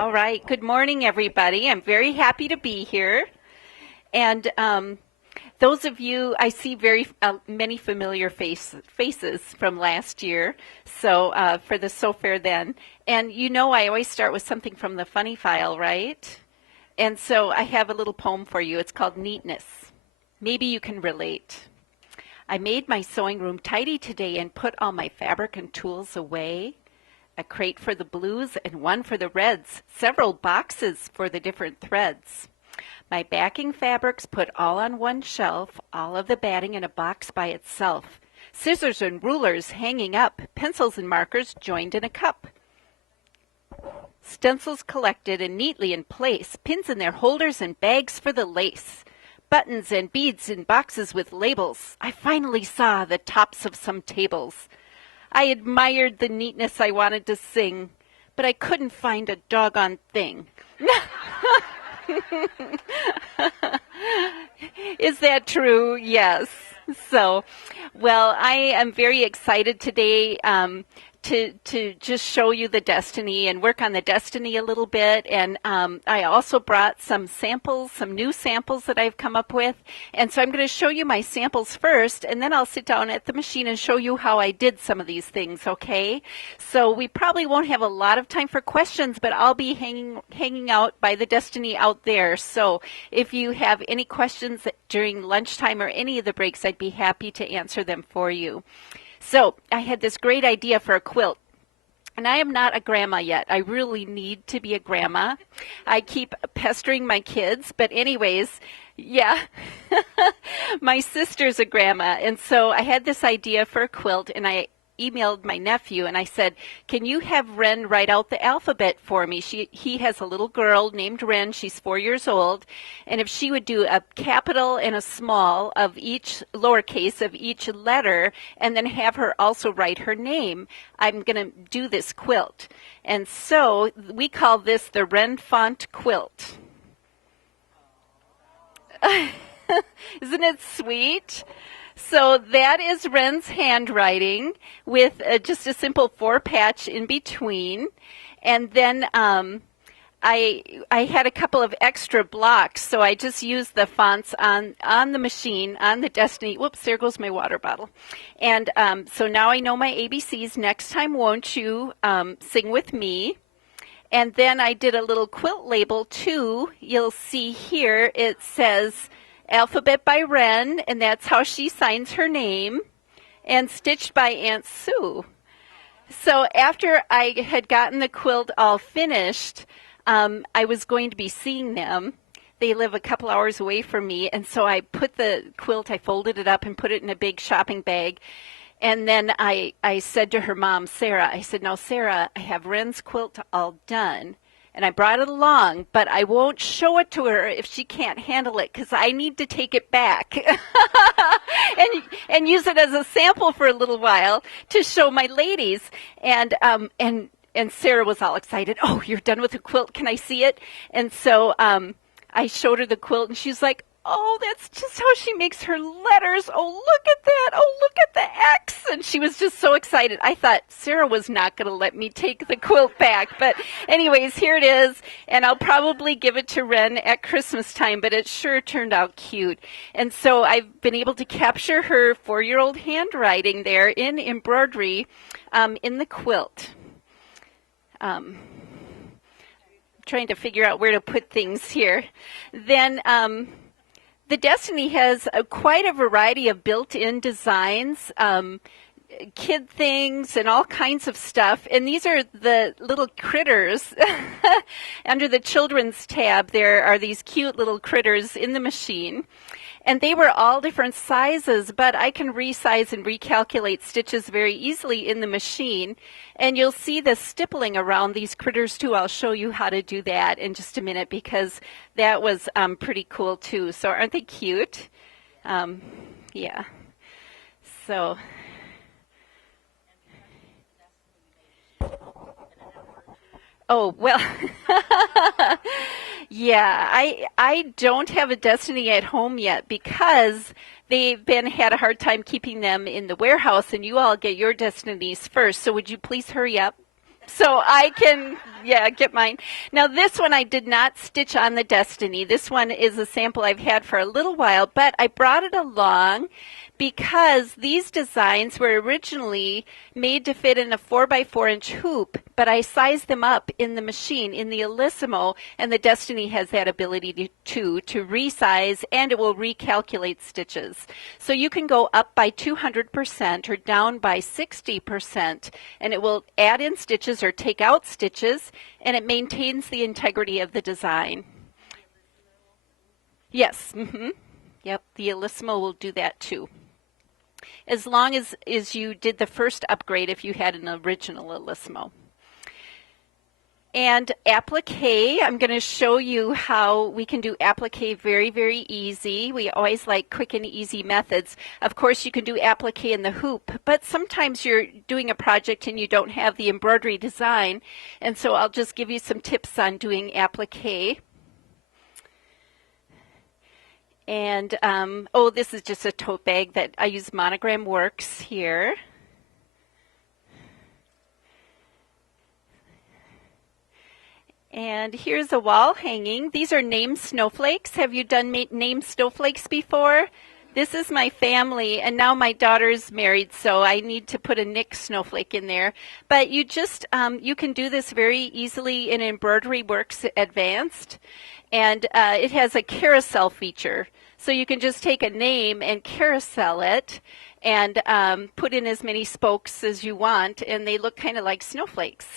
All right. Good morning, everybody. I'm very happy to be here. And those of you, I see very many familiar faces from last year. So for the So Fair then. And you know I always start with something from the funny file, right? And so I have a little poem for you. It's called Neatness. Maybe you can relate. I made my sewing room tidy today and put all my fabric and tools away. A crate for the blues and one for the reds, several boxes for the different threads. My backing fabrics put all on one shelf, all of the batting in a box by itself. Scissors and rulers hanging up, pencils and markers joined in a cup. Stencils collected and neatly in place, pins in their holders and bags for the lace. Buttons and beads in boxes with labels. I finally saw the tops of some tables. I admired the neatness I wanted to sing, but I couldn't find a doggone thing. Is that true? Yes. So, well, I am very excited today to just show you the Destiny and work on the Destiny a little bit. And I also brought some samples, some new samples that I've come up with. And so I'm going to show you my samples first, and then I'll sit down at the machine and show you how I did some of these things, okay? So we probably won't have a lot of time for questions, but I'll be hanging out by the Destiny out there. So if you have any questions during lunchtime or any of the breaks, I'd be happy to answer them for you. So I had this great idea for a quilt. And I am not a grandma yet. I really need to be a grandma. I keep pestering my kids. But anyways, yeah, my sister's a grandma. And so I had this idea for a quilt, and I emailed my nephew and I said, can you have Ren write out the alphabet for me? He has a little girl named Ren. She's 4 years old. And if she would do a capital and a small of each lowercase of each letter, and then have her also write her name, I'm going to do this quilt. And so we call this the Ren font quilt. Isn't it sweet? So that is Ren's handwriting with just a simple 4-patch in between. And then I had a couple of extra blocks, so I just used the fonts on the machine, on the Destiny. Whoops, there goes my water bottle. And so now I know my ABCs. Next time, won't you sing with me? And then I did a little quilt label, too. You'll see here it says Alphabet by Ren, and that's how she signs her name, and Stitched by Aunt Sue. So after I had gotten the quilt all finished, I was going to be seeing them. They live a couple hours away from me, and so I put the quilt, I folded it up and put it in a big shopping bag. And then I said to her mom, Sarah, I said, now, Sarah, I have Ren's quilt all done. And I brought it along, but I won't show it to her if she can't handle it, because I need to take it back and use it as a sample for a little while to show my ladies. And Sarah was all excited. Oh, you're done with the quilt. Can I see it? And so I showed her the quilt, and she's like, oh, that's just how she makes her letters. Oh, look at that. Oh, look at the X. And she was just so excited. I thought Sarah was not going to let me take the quilt back. But anyways, here it is. And I'll probably give it to Ren at Christmas time, but it sure turned out cute. And so I've been able to capture her 4-year-old handwriting there in embroidery in the quilt. Trying to figure out where to put things here. Then the Destiny has quite a variety of built-in designs, kid things and all kinds of stuff. And these are the little critters. Under the children's tab, there are these cute little critters in the machine. And they were all different sizes, but I can resize and recalculate stitches very easily in the machine. And you'll see the stippling around these critters too. I'll show you how to do that in just a minute, because that was pretty cool too. So aren't they cute? Yeah. So. Oh, well, yeah, I don't have a Destiny at home yet, because they've had a hard time keeping them in the warehouse, and you all get your Destinies first. So would you please hurry up so I can, yeah, get mine. Now this one I did not stitch on the Destiny. This one is a sample I've had for a little while, but I brought it along because these designs were originally made to fit in a 4x4-inch hoop, but I sized them up in the machine, in the Elissimo, and the Destiny has that ability to resize, and it will recalculate stitches. So you can go up by 200% or down by 60%, and it will add in stitches or take out stitches, and it maintains the integrity of the design. Yes, yep, the Elissimo will do that too. As long as you did the first upgrade if you had an original Elissimo. And applique, I'm going to show you how we can do applique very, very easy. We always like quick and easy methods. Of course, you can do applique in the hoop, but sometimes you're doing a project and you don't have the embroidery design. And so I'll just give you some tips on doing applique. And, oh, this is just a tote bag that I use Monogram Works here. And here's a wall hanging. These are named snowflakes. Have you done named snowflakes before? This is my family, and now my daughter's married, so I need to put a Nick snowflake in there. But you just, you can do this very easily in Embroidery Works Advanced, and it has a carousel feature. So you can just take a name and carousel it, and put in as many spokes as you want, and they look kind of like snowflakes.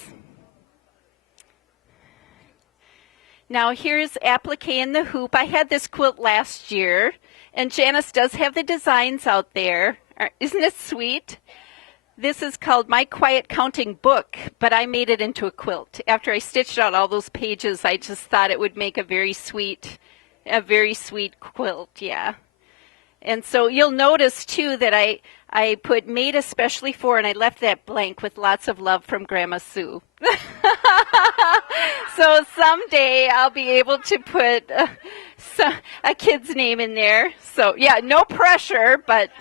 Now here's applique in the hoop. I had this quilt last year, and Janice does have the designs out there. Isn't it sweet? This is called My Quiet Counting Book, but I made it into a quilt. After I stitched out all those pages, I just thought it would make a very sweet quilt, yeah. And so you'll notice too that I put made especially for, and I left that blank with lots of love from Grandma Sue. So someday I'll be able to put a kid's name in there. So yeah, no pressure, but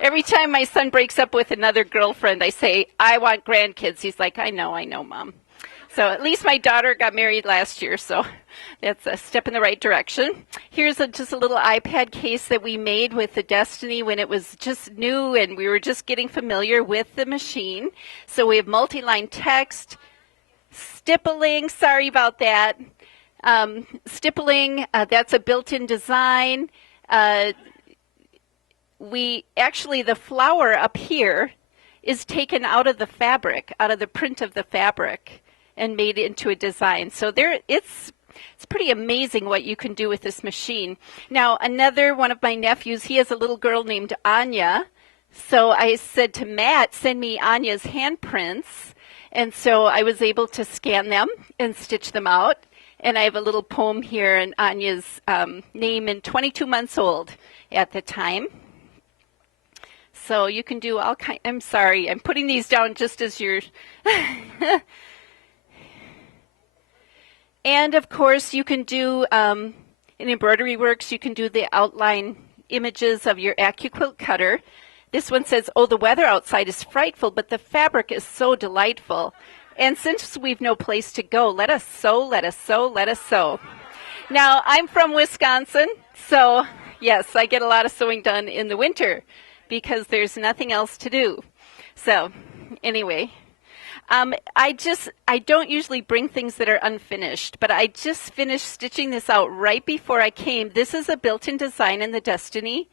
every time my son breaks up with another girlfriend, I say, I want grandkids. He's like, I know, Mom. So at least my daughter got married last year, so that's a step in the right direction. Here's just a little iPad case that we made with the Destiny when it was just new and we were just getting familiar with the machine. So we have multi-line text, stippling, sorry about that. Stippling, that's a built-in design. The flower up here is taken out of the fabric, out of the print of the fabric, and made into a design. So it's pretty amazing what you can do with this machine. Now, another one of my nephews, he has a little girl named Anya. So I said to Matt, send me Anya's handprints. And so I was able to scan them and stitch them out. And I have a little poem here and Anya's name and 22 months old at the time. So you can do all kinds. I'm sorry, I'm putting these down just as you're... And of course, you can do, in Embroidery Works, you can do the outline images of your AccuQuilt cutter. This one says, oh, the weather outside is frightful, but the fabric is so delightful. And since we've no place to go, let us sew, let us sew, let us sew. Now, I'm from Wisconsin, so yes, I get a lot of sewing done in the winter because there's nothing else to do. So anyway. I don't usually bring things that are unfinished, but I just finished stitching this out right before I came. This is a built-in design in the Destiny.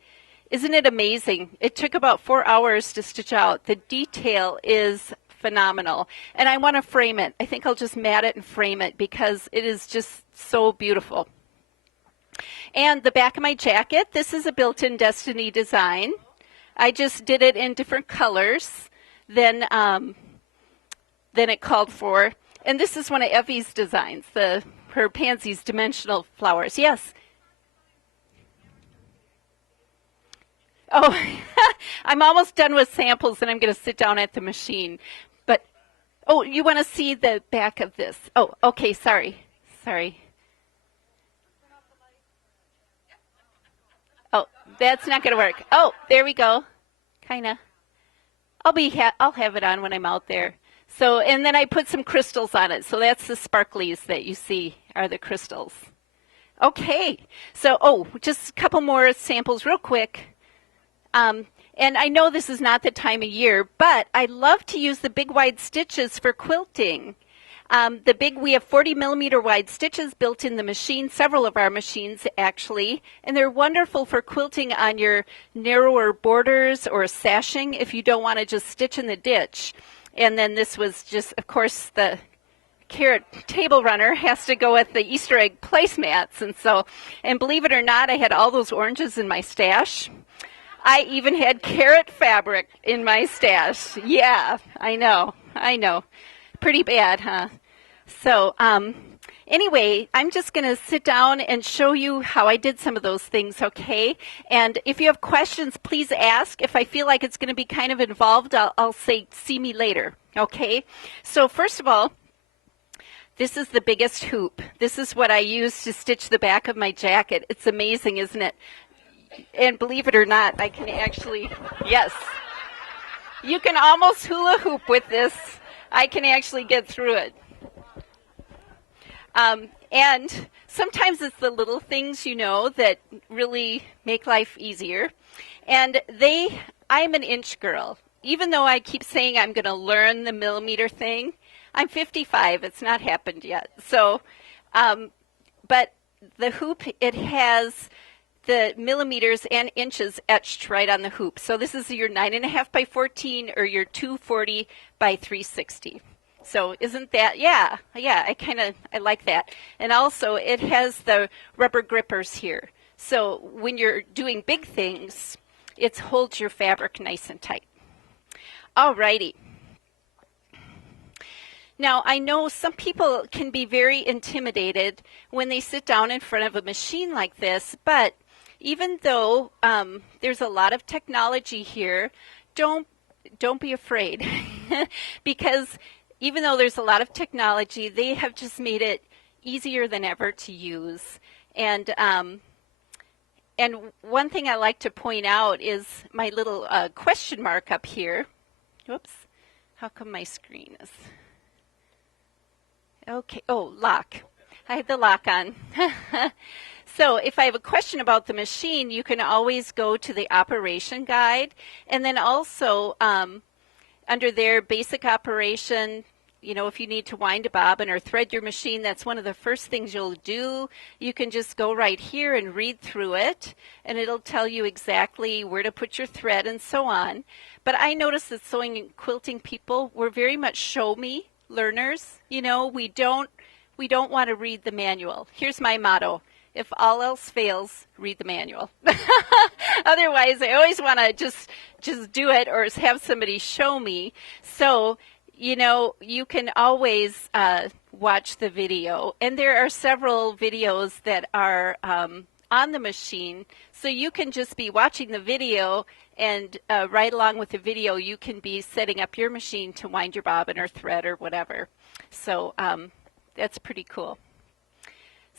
Isn't it amazing? It took about 4 hours to stitch out. The detail is phenomenal. And I want to frame it. I think I'll just mat it and frame it because it is just so beautiful. And the back of my jacket, this is a built-in Destiny design. I just did it in different colors than it called for. And this is one of Effie's designs, her pansies dimensional flowers. Yes? Oh, I'm almost done with samples and I'm going to sit down at the machine. But, oh, you want to see the back of this? Oh, okay, sorry. Oh, that's not going to work. Oh, there we go. Kind of. I'll have it on when I'm out there. So, and then I put some crystals on it. So that's the sparklies that you see are the crystals. Okay, so, oh, just a couple more samples real quick. Um, and I know this is not the time of year, but I love to use the big wide stitches for quilting. We have 40 millimeter wide stitches built in the machine, several of our machines actually, and they're wonderful for quilting on your narrower borders or sashing if you don't want to just stitch in the ditch. And then this was just, of course, the carrot table runner has to go with the Easter egg placemats. And so, and believe it or not, I had all those oranges in my stash. I even had carrot fabric in my stash. Yeah, I know. Pretty bad, huh? So, anyway, I'm just going to sit down and show you how I did some of those things, okay? And if you have questions, please ask. If I feel like it's going to be kind of involved, I'll say, see me later, okay? So first of all, this is the biggest hoop. This is what I use to stitch the back of my jacket. It's amazing, isn't it? And believe it or not, I can actually, yes, you can almost hula hoop with this. I can actually get through it. And sometimes it's the little things, you know, that really make life easier. And I'm an inch girl. Even though I keep saying I'm going to learn the millimeter thing, I'm 55. It's not happened yet. So, but the hoop, it has the millimeters and inches etched right on the hoop. So this is your 9.5 by 14 or your 240 by 360. So isn't that, yeah, I like that. And also it has the rubber grippers here. So when you're doing big things, it holds your fabric nice and tight. Alrighty. Now, I know some people can be very intimidated when they sit down in front of a machine like this, but even though there's a lot of technology here, don't be afraid because even though there's a lot of technology, they have just made it easier than ever to use. And one thing I like to point out is my little question mark up here. Whoops, how come my screen is... Okay, oh, lock. I had the lock on. So if I have a question about the machine, you can always go to the operation guide. And then also under their basic operation, you know, if you need to wind a bobbin or thread your machine, that's one of the first things you'll do. You can just go right here and read through it, and it'll tell you exactly where to put your thread and so on. But I noticed that sewing and quilting people were very much show me learners. You know, we don't want to read the manual. Here's my motto: if all else fails, read the manual. Otherwise, I always want to just do it or have somebody show me. So, you know, you can always watch the video. And there are several videos that are on the machine. So you can just be watching the video, and right along with the video, you can be setting up your machine to wind your bobbin or thread or whatever. So that's pretty cool.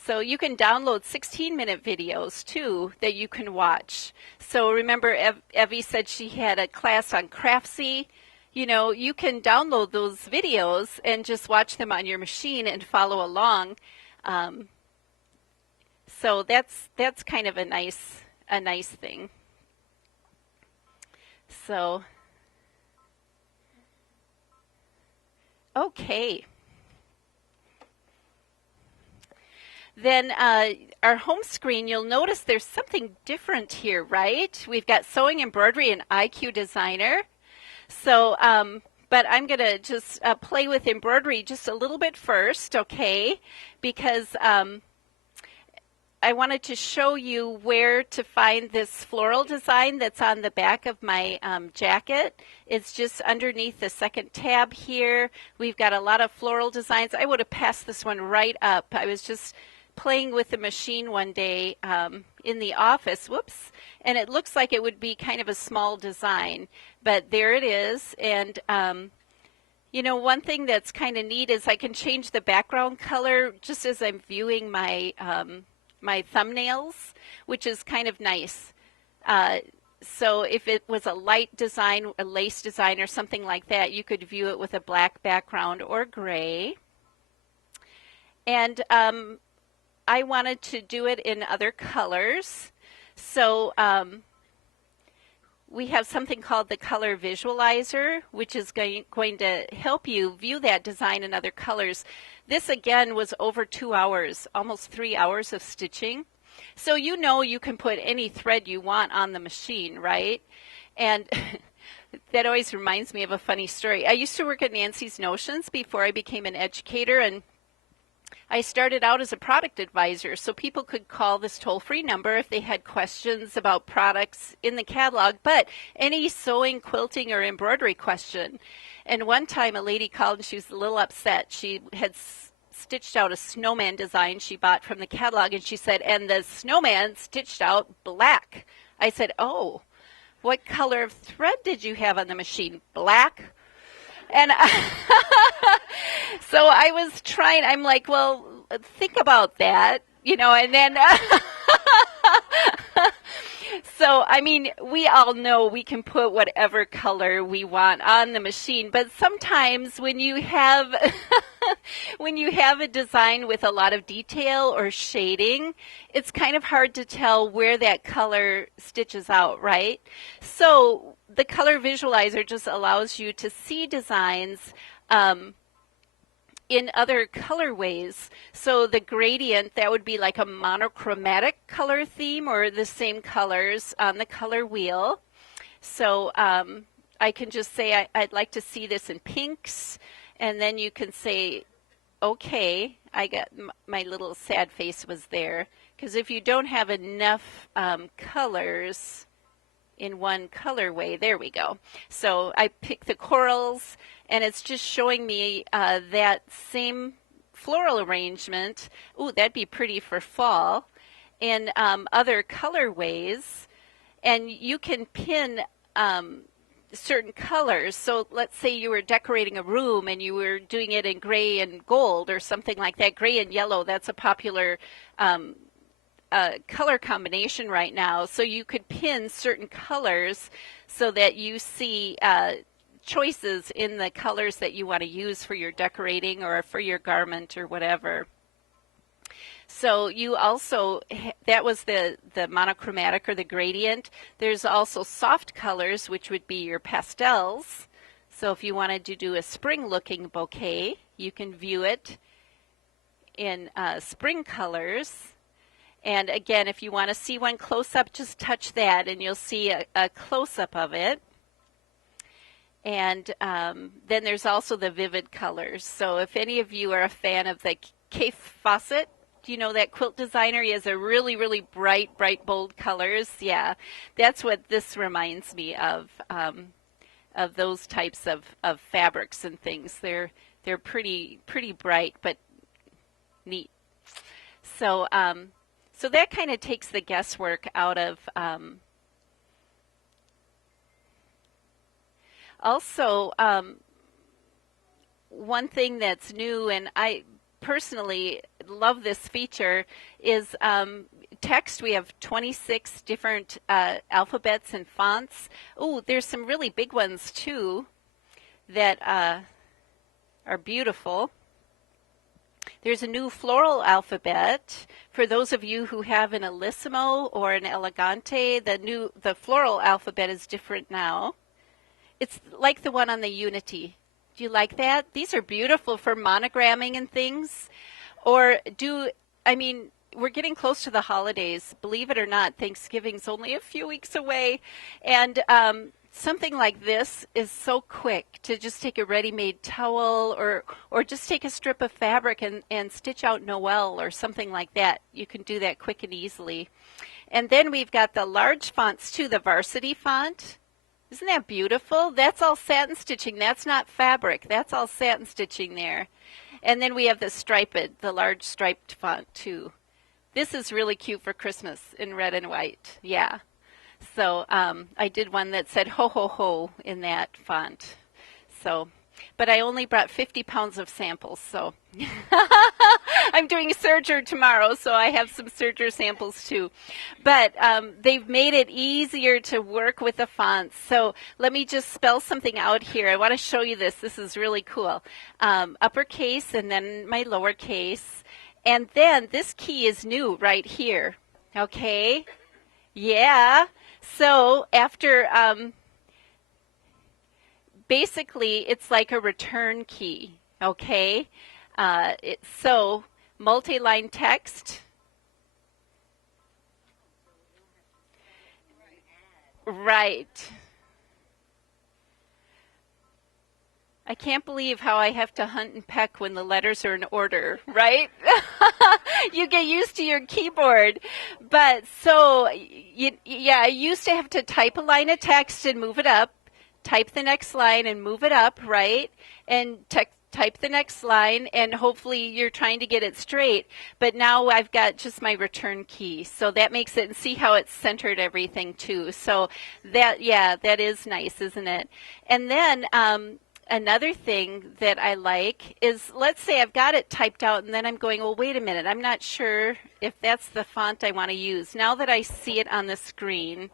So you can download 16-minute videos, too, that you can watch. So remember, Evie said she had a class on Craftsy. You know, you can download those videos and just watch them on your machine and follow along. So that's kind of a nice thing. So, okay. Then our home screen, you'll notice there's something different here, right? We've got Sewing, Embroidery, and IQ Designer. So, but I'm going to just play with embroidery just a little bit first, okay? Because I wanted to show you where to find this floral design that's on the back of my jacket. It's just underneath the second tab here. We've got a lot of floral designs. I would have passed this one right up. I was just playing with the machine one day in the office, whoops, and it looks like it would be kind of a small design, but there it is. And you know, one thing that's kind of neat is I can change the background color just as I'm viewing my my thumbnails, which is kind of nice. So if it was a light design, a lace design or something like that, you could view it with a black background or gray. And I wanted to do it in other colors. So we have something called the color visualizer, which is going to help you view that design in other colors. This again was over 2 hours, almost 3 hours of stitching. So you know you can put any thread you want on the machine, right? And that always reminds me of a funny story. I used to work at Nancy's Notions before I became an educator, and I started out as a product advisor, so people could call this toll-free number if they had questions about products in the catalog, but any sewing, quilting, or embroidery question. And one time a lady called and she was a little upset. She had stitched out a snowman design she bought from the catalog, and she said, and the snowman stitched out black. I said, oh, what color of thread did you have on the machine? Black? And so I was trying, I'm like, well, think about that, and then, so, I mean, we all know we can put whatever color we want on the machine, but sometimes when you have, when you have a design with a lot of detail or shading, it's kind of hard to tell where that color stitches out, right? So the color visualizer just allows you to see designs in other colorways. So the gradient, that would be like a monochromatic color theme, or the same colors on the color wheel. So I can just say I'd like to see this in pinks, and then you can say, okay, I got my little sad face was there, because if you don't have enough colors in one colorway, there we go. So I picked the corals, and it's just showing me that same floral arrangement. Ooh, that'd be pretty for fall. In other colorways, and you can pin certain colors. So let's say you were decorating a room and you were doing it in gray and gold or something like that. Gray and yellow, that's a popular color combination right now. So you could pin certain colors so that you see choices in the colors that you want to use for your decorating or for your garment or whatever. So you also, that was the monochromatic or the gradient. There's also soft colors, which would be your pastels. So if you wanted to do a spring looking bouquet, you can view it in spring colors. And again, if you want to see one close up, just touch that and you'll see a close up of it. And then there's also the vivid colors. So if any of you are a fan of the Kate Fawcett, do you know that quilt designer? He has a really, really bright, bold colors. Yeah, that's what this reminds me of those types of fabrics and things. They're pretty bright, but neat. So so that kind of takes the guesswork out of. Also, one thing that's new, and I personally love this feature, is text. We have 26 different alphabets and fonts. Oh, there's some really big ones too that are beautiful. There's a new floral alphabet. For those of you who have an Elissimo or an Elegante, the floral alphabet is different now. It's like the one on the Unity. Do you like that? These are beautiful for monogramming and things. Or we're getting close to the holidays. Believe it or not, Thanksgiving's only a few weeks away. And something like this is so quick to just take a ready-made towel or just take a strip of fabric and stitch out Noel or something like that. You can do that quick and easily. And then we've got the large fonts too, the varsity font. Isn't that beautiful? That's all satin stitching. That's not fabric. That's all satin stitching there. And then we have the large striped font too. This is really cute for Christmas in red and white. Yeah. So I did one that said ho ho ho in that font. So, but I only brought 50 pounds of samples, so I'm doing serger tomorrow, so I have some serger samples too. But they've made it easier to work with the fonts. So let me just spell something out here. I want to show you this. This is really cool. Uppercase and then my lowercase. And then this key is new right here. Okay? Yeah. So after, basically, it's like a return key. Okay? So multi-line text. Right. I can't believe how I have to hunt and peck when the letters are in order, right? You get used to your keyboard. But so, yeah, I used to have to type a line of text and move it up, type the next line and move it up, right? And type the next line, and hopefully you're trying to get it straight. But now I've got just my return key. So that makes it, and see how it's centered everything too. So that, yeah, that is nice, isn't it? And then, another thing that I like is, let's say I've got it typed out and then I'm going, well, wait a minute, I'm not sure if that's the font I want to use. Now that I see it on the screen,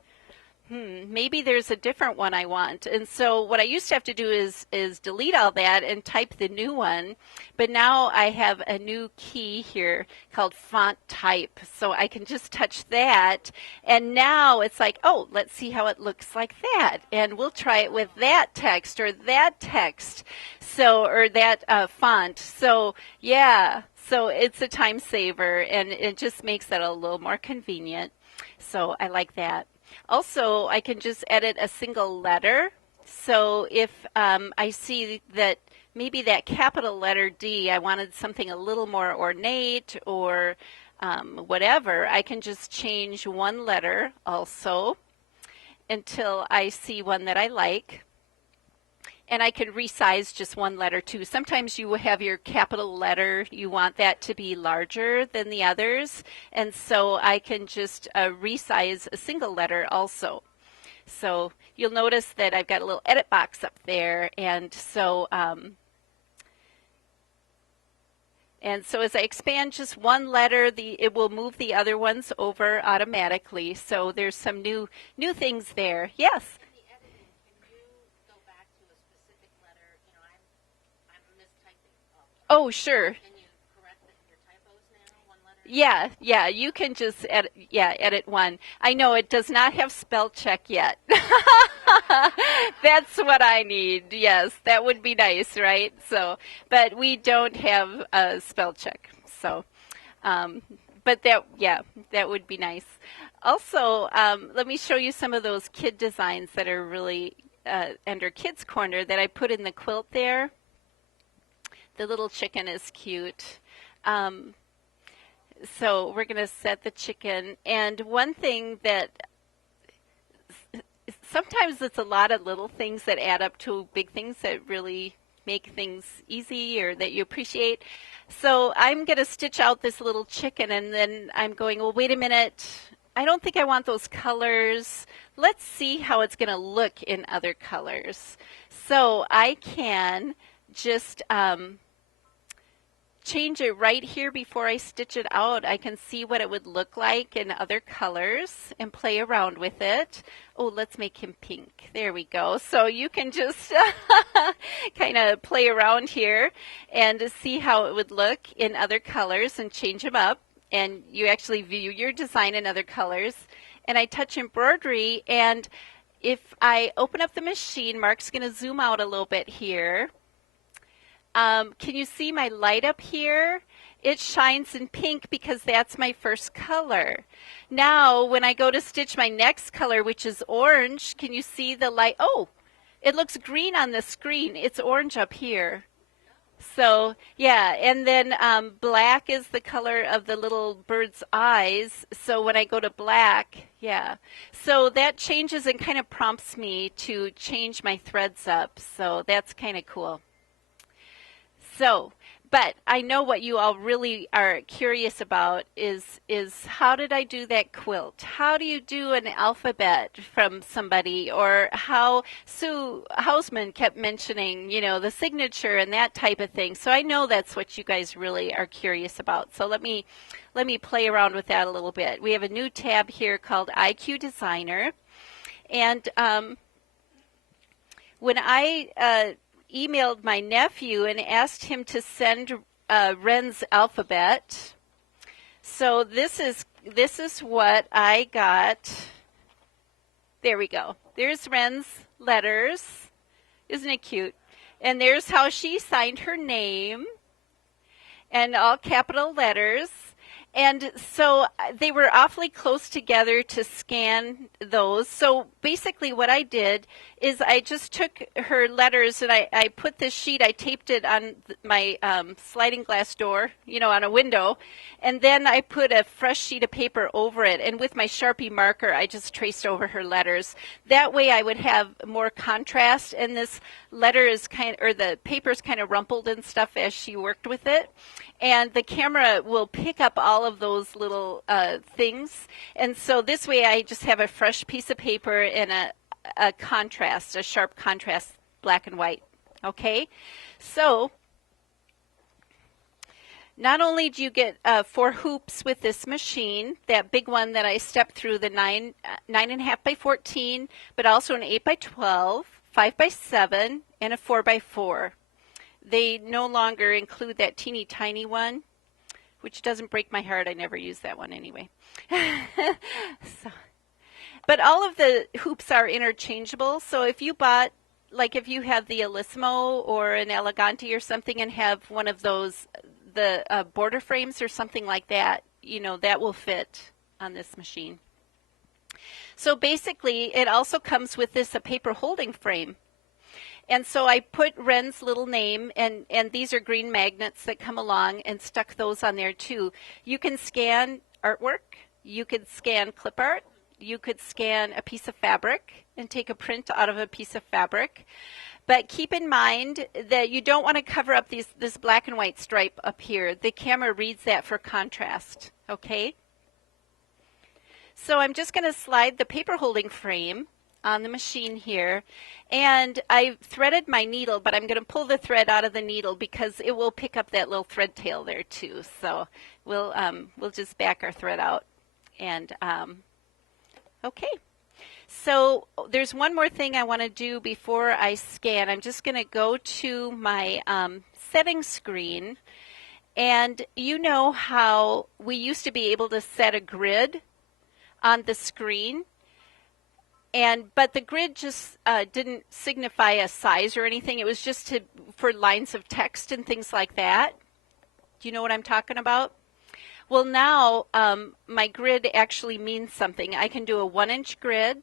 maybe there's a different one I want. And so what I used to have to do is delete all that and type the new one. But now I have a new key here called font type. So I can just touch that. And now it's like, oh, let's see how it looks like that. And we'll try it with that text or that text. So, or that font. So, yeah. So it's a time saver and it just makes it a little more convenient. So I like that. Also, I can just edit a single letter. So if I see that maybe that capital letter D, I wanted something a little more ornate or whatever, I can just change one letter also until I see one that I like. And I can resize just one letter too. Sometimes you will have your capital letter, you want that to be larger than the others. And so I can just resize a single letter also. So you'll notice that I've got a little edit box up there. And so as I expand just one letter, it will move the other ones over automatically. So there's some new things there. Yes? Oh, sure. Can you correct your typos now, one letter? Yeah, you can just edit one. I know it does not have spell check yet. That's what I need. Yes, that would be nice, right? So, but we don't have a spell check. So, but that would be nice. Also, let me show you some of those kid designs that are really under Kids Corner that I put in the quilt there. The little chicken is cute. So we're going to set the chicken. And one thing that sometimes it's a lot of little things that add up to big things that really make things easy or that you appreciate. So I'm going to stitch out this little chicken and then I'm going, well, wait a minute. I don't think I want those colors. Let's see how it's going to look in other colors. So I can just change it right here before I stitch it out. I can see what it would look like in other colors and play around with it. Oh, let's make him pink. There we go. So you can just kind of play around here and see how it would look in other colors and change them up. And you actually view your design in other colors. And I touch embroidery, and if I open up the machine, Mark's going to zoom out a little bit here. Can you see my light up here? It shines in pink because that's my first color. Now, when I go to stitch my next color, which is orange, can you see the light? Oh, it looks green on the screen. It's orange up here. So, yeah, and then black is the color of the little bird's eyes. So when I go to black, yeah. So that changes and kind of prompts me to change my threads up. So that's kind of cool. So But I know what you all really are curious about is how did I do that quilt? How do you do an alphabet from somebody? Or how Sue Hausman kept mentioning, the signature and that type of thing. So I know that's what you guys really are curious about. So let me play around with that a little bit. We have a new tab here called IQ Designer. And when I emailed my nephew and asked him to send Ren's alphabet, so this is what I got. There we go. There's Ren's letters. Isn't it cute? And there's how she signed her name, and all capital letters. And so they were awfully close together to scan those. So basically what I did is I just took her letters and I put this sheet, I taped it on my sliding glass door, on a window. And then I put a fresh sheet of paper over it. And with my Sharpie marker, I just traced over her letters. That way I would have more contrast. And this letter is the paper is kind of rumpled and stuff as she worked with it. And the camera will pick up all of those little things. And so this way I just have a fresh piece of paper and a contrast, a sharp contrast, black and white. Okay? So not only do you get 4 hoops with this machine, that big one that I stepped through, the 9.5 by 14, but also an 8 by 12, 5 by 7, and a 4 by 4. They no longer include that teeny tiny one, which doesn't break my heart. I never use that one anyway. But all of the hoops are interchangeable. So if you bought, if you have the Elissimo or an Elegante or something and have one of those, the border frames or something like that, that will fit on this machine. So basically, it also comes with a paper holding frame. And so I put Ren's little name, and these are green magnets that come along, and stuck those on there too. You can scan artwork, you could scan clip art, you could scan a piece of fabric and take a print out of a piece of fabric. But keep in mind that you don't want to cover up this black and white stripe up here. The camera reads that for contrast, okay? So I'm just going to slide the paper holding frame on the machine here, and I threaded my needle, but I'm going to pull the thread out of the needle because it will pick up that little thread tail there too. So we'll just back our thread out, and okay. So there's one more thing I want to do before I scan. I'm just going to go to my settings screen, and you know how we used to be able to set a grid on the screen. But the grid just didn't signify a size or anything. It was just for lines of text and things like that. Do you know what I'm talking about? Well, now my grid actually means something. I can do a 1-inch grid,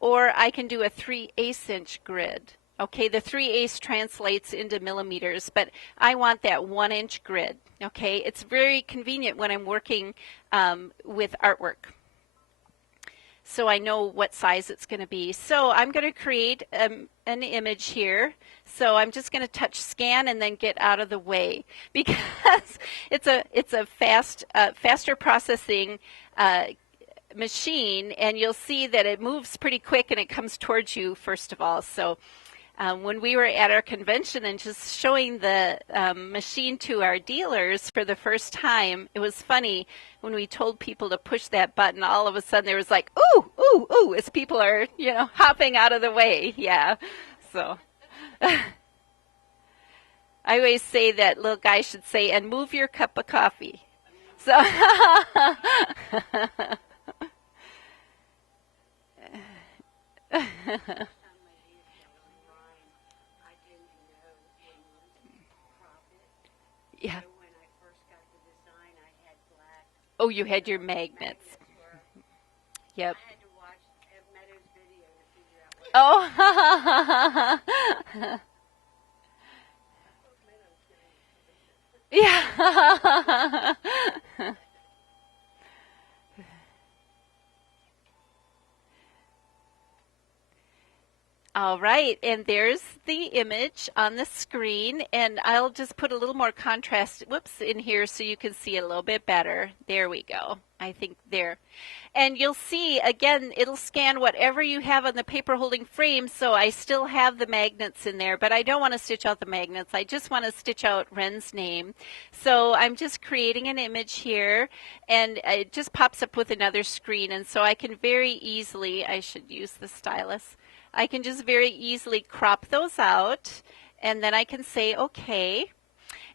or I can do a 3/8 inch grid. Okay, the 3/8 translates into millimeters, but I want that 1-inch grid. Okay, it's very convenient when I'm working with artwork, so I know what size it's going to be. So I'm going to create an image here. So I'm just going to touch scan and then get out of the way because it's a faster processing machine, and you'll see that it moves pretty quick and it comes towards you first of all. So when we were at our convention and just showing the machine to our dealers for the first time, it was funny when we told people to push that button. All of a sudden there was like, ooh, ooh, ooh, as people are, hopping out of the way. Yeah. So I always say that little guy should say, and move your cup of coffee. So yeah. Oh, you had your magnets. Yep. Oh. Yeah. All right, and there's the image on the screen, and I'll just put a little more contrast, whoops, in here so you can see it a little bit better. There we go. I think there. And you'll see, again, it'll scan whatever you have on the paper holding frame, so I still have the magnets in there, but I don't want to stitch out the magnets. I just want to stitch out Ren's name. So I'm just creating an image here, and it just pops up with another screen, and so I can very easily, I should use the stylus, I can just very easily crop those out, and then I can say okay.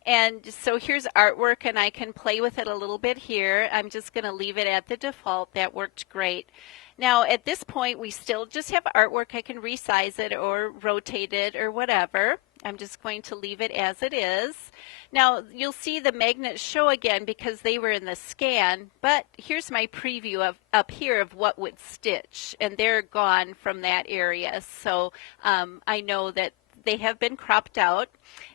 And so here's artwork, and I can play with it a little bit here. I'm just going to leave it at the default. That worked great. Now at this point we still just have artwork. I can resize it or rotate it or whatever. I'm just going to leave it as it is. Now you'll see the magnets show again because they were in the scan, but here's my preview of up here of what would stitch, and they're gone from that area. So I know that they have been cropped out,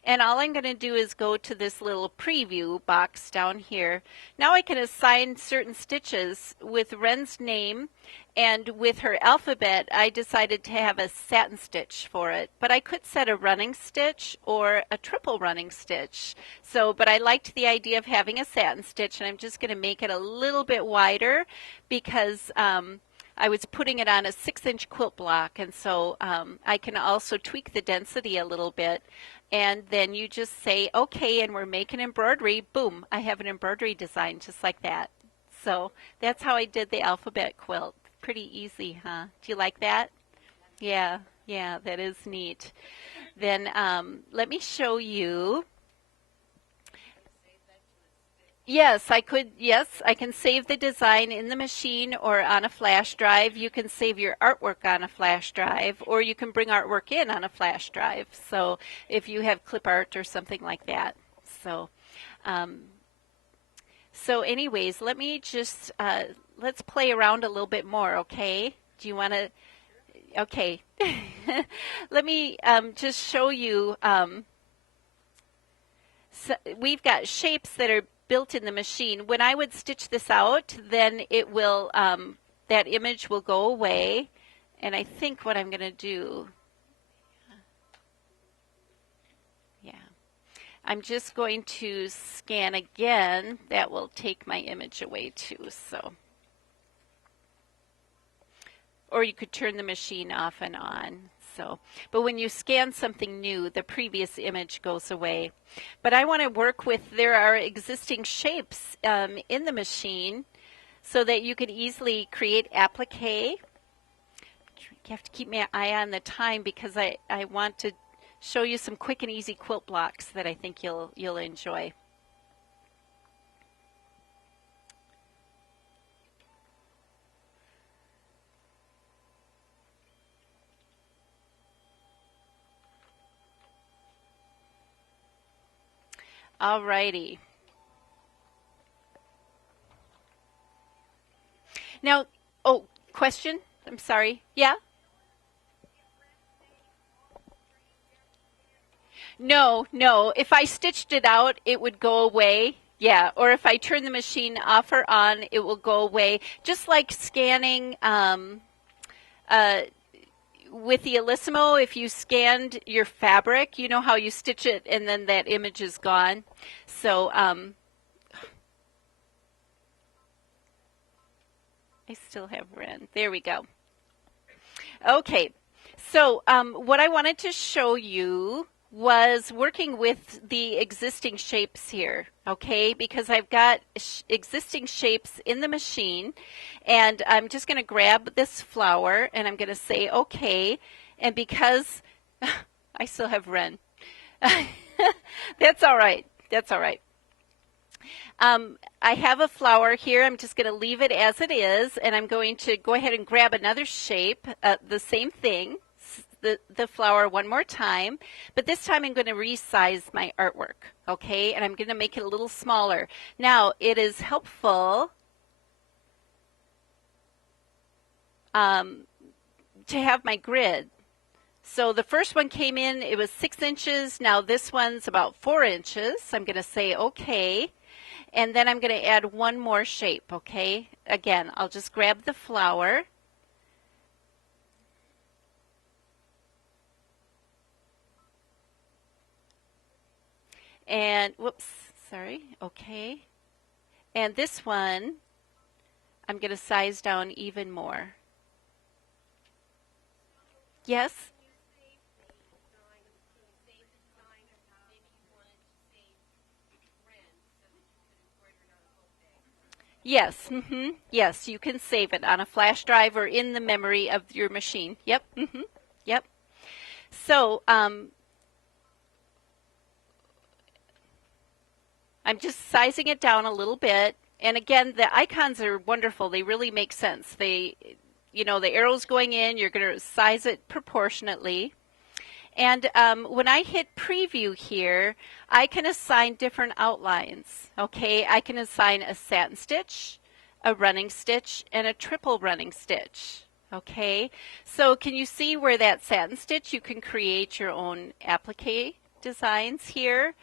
and all I'm going to do is go to this little preview box down here. Now I can assign certain stitches with Ren's name, and with her alphabet I decided to have a satin stitch for it, but I could set a running stitch or a triple running stitch. So but I liked the idea of having a satin stitch, and I'm just going to make it a little bit wider because I was putting it on a 6-inch quilt block, and so I can also tweak the density a little bit. And then you just say okay, and we're making embroidery. Boom, I have an embroidery design just like that. So that's how I did the alphabet quilt. Pretty easy, huh? Do you like that? Yeah, yeah, that is neat. Then let me show you. Yes, I could. Yes, I can save the design in the machine or on a flash drive. You can save your artwork on a flash drive, or you can bring artwork in on a flash drive. So if you have clip art or something like that. So, so anyways, let me just let's play around a little bit more. Okay? Do you want to? Okay. Let me just show you. So we've got shapes that are built in the machine. When I would stitch this out, then it will, that image will go away. And I think what I'm going to do, yeah, I'm just going to scan again. That will take my image away too. So, or you could turn the machine off and on. So, but when you scan something new, the previous image goes away. But I want to work with, there are existing shapes in the machine so that you can easily create applique. You have to keep my eye on the time because I want to show you some quick and easy quilt blocks that I think you'll enjoy. Alrighty. Now, oh, question? I'm sorry. Yeah? No, no. If I stitched it out, it would go away. Yeah, or if I turn the machine off or on, it will go away. Just like scanning uh, with the Elissimo, if you scanned your fabric, you know how you stitch it and then that image is gone. So I still have Ren. There we go. Okay, so what I wanted to show you was working with the existing shapes here, okay, because I've got existing shapes in the machine, and I'm just going to grab this flower and I'm going to say okay, and because I still have Ren, that's all right, that's all right. I have a flower here. I'm just going to leave it as it is, and I'm going to go ahead and grab another shape, the same thing, the flower one more time, but this time I'm going to resize my artwork, okay, and I'm going to make it a little smaller. Now, it is helpful to have my grid. So the first one came in, it was 6 inches. Now this one's about 4 inches. I'm going to say okay. And then I'm going to add one more shape, okay? Again, I'll just grab the flower. And whoops, sorry. Okay. And this one, I'm going to size down even more. Yes? Yes. Yes, you can save it on a flash drive or in the memory of your machine. Yep. Yep. So I'm just sizing it down a little bit. And again, the icons are wonderful. They really make sense. The arrow's going in, you're going to size it proportionately. And when I hit preview here, I can assign different outlines. Okay, I can assign a satin stitch, a running stitch, and a triple running stitch. Okay, so can you see where that satin stitch, you can create your own applique designs here.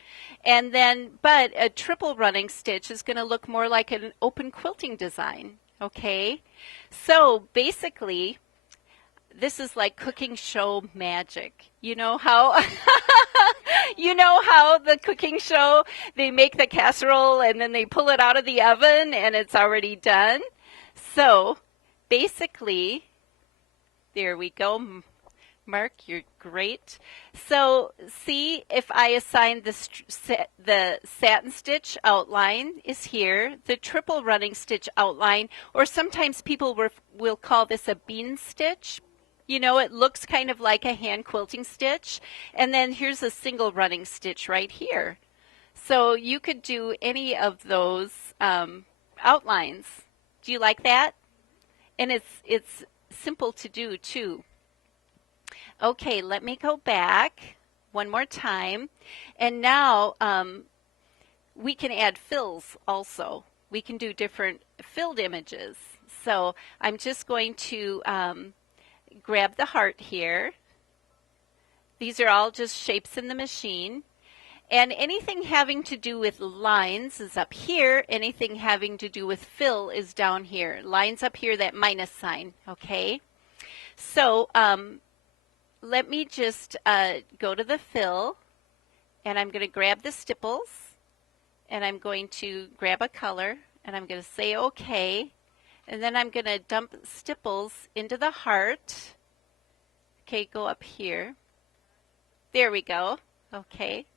And then, but a triple running stitch is going to look more like an open quilting design. Okay, so basically, this is like cooking show magic. You know how the cooking show, they make the casserole and then they pull it out of the oven and it's already done. So basically, there we go. Mark, you're great. So see, if I assign the satin stitch outline is here, the triple running stitch outline, or sometimes people will call this a bean stitch. You know, it looks kind of like a hand quilting stitch. And then here's a single running stitch right here. So you could do any of those outlines. Do you like that? And it's simple to do too. Okay, let me go back one more time. And now we can add fills also. We can do different filled images. So I'm just going to grab the heart here. These are all just shapes in the machine. And anything having to do with lines is up here. Anything having to do with fill is down here. Lines up here, that minus sign, okay? So let me just go to the fill, and I'm going to grab the stipples, and I'm going to grab a color, and I'm going to say okay. And then I'm going to dump stipples into the heart. Okay, go up here. There we go. Okay.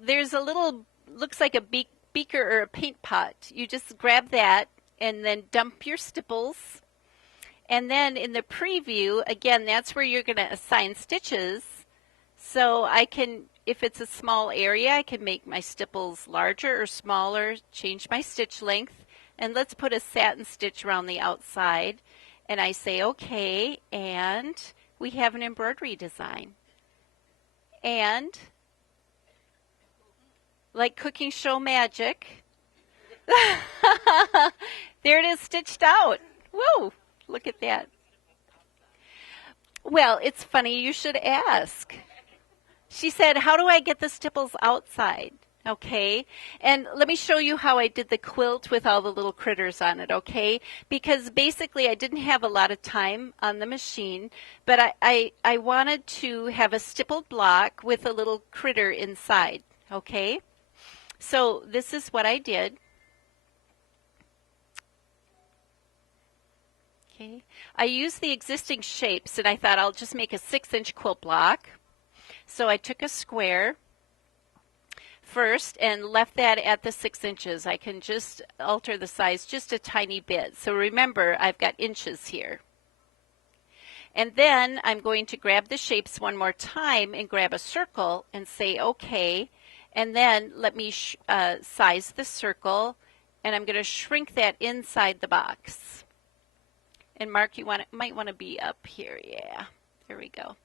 There's a little, looks like a beaker or a paint pot. You just grab that and then dump your stipples. And then in the preview, again, that's where you're going to assign stitches. So I can, if it's a small area, I can make my stipples larger or smaller, change my stitch length. And let's put a satin stitch around the outside. And I say okay, and we have an embroidery design. And like cooking show magic, there it is stitched out. Whoa, look at that. Well, it's funny you should ask. She said, how do I get the stipples outside? Okay, and let me show you how I did the quilt with all the little critters on it, okay? Because basically I didn't have a lot of time on the machine, but I wanted to have a stippled block with a little critter inside, okay? So this is what I did. Okay, I used the existing shapes and I thought I'll just make a 6-inch quilt block. So I took a square first and left that at the 6 inches. I can just alter the size just a tiny bit. So remember, I've got inches here. And then I'm going to grab the shapes one more time and grab a circle and say okay. And then let me size the circle, and I'm going to shrink that inside the box. And Mark, you might want to be up here. Yeah, there we go.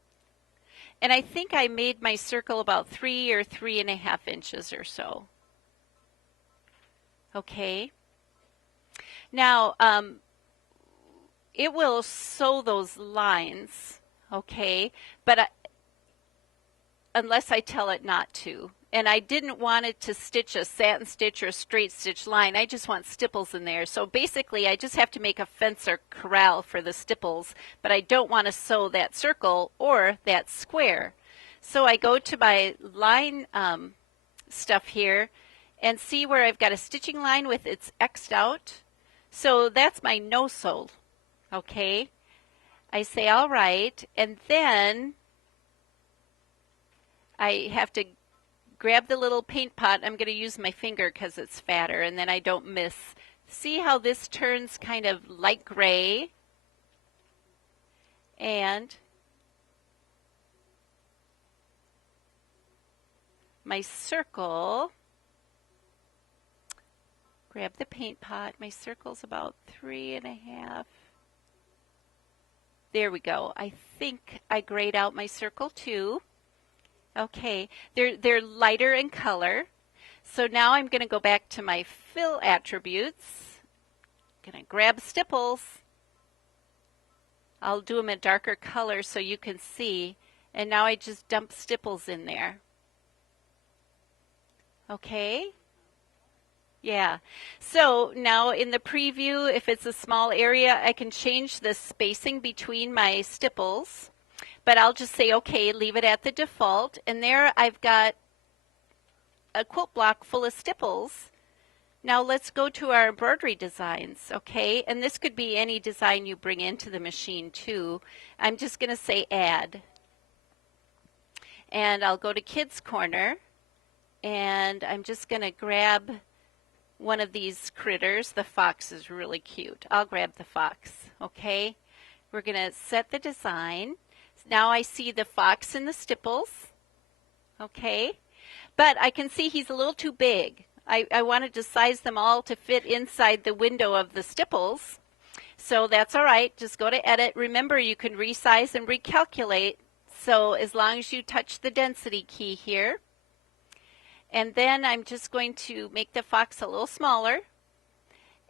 And I think I made my circle about 3 or 3.5 inches or so. Okay. Now, it will sew those lines, okay, but unless I tell it not to. And I didn't want it to stitch a satin stitch or a straight stitch line. I just want stipples in there. So basically, I just have to make a fence or corral for the stipples, but I don't want to sew that circle or that square. So I go to my line stuff here and see where I've got a stitching line with its X'd out. So that's my no-sew, okay? I say all right, and then I have to grab the little paint pot. I'm going to use my finger because it's fatter, and then I don't miss. See how this turns kind of light gray? And my circle, grab the paint pot. My circle's about 3.5. There we go. I think I grayed out my circle too. Okay, they're lighter in color. So now I'm going to go back to my fill attributes. Going to grab stipples. I'll do them a darker color so you can see. And now I just dump stipples in there. Okay? Yeah. So now in the preview, if it's a small area, I can change the spacing between my stipples. But I'll just say, okay, leave it at the default. And there I've got a quilt block full of stipples. Now let's go to our embroidery designs, okay? And this could be any design you bring into the machine too. I'm just going to say add. And I'll go to Kids Corner. And I'm just going to grab one of these critters. The fox is really cute. I'll grab the fox, okay? We're going to set the design. Now I see the fox and the stipples, okay? But I can see he's a little too big. I wanted to size them all to fit inside the window of the stipples. So that's all right. Just go to edit. Remember, you can resize and recalculate. So as long as you touch the density key here. And then I'm just going to make the fox a little smaller.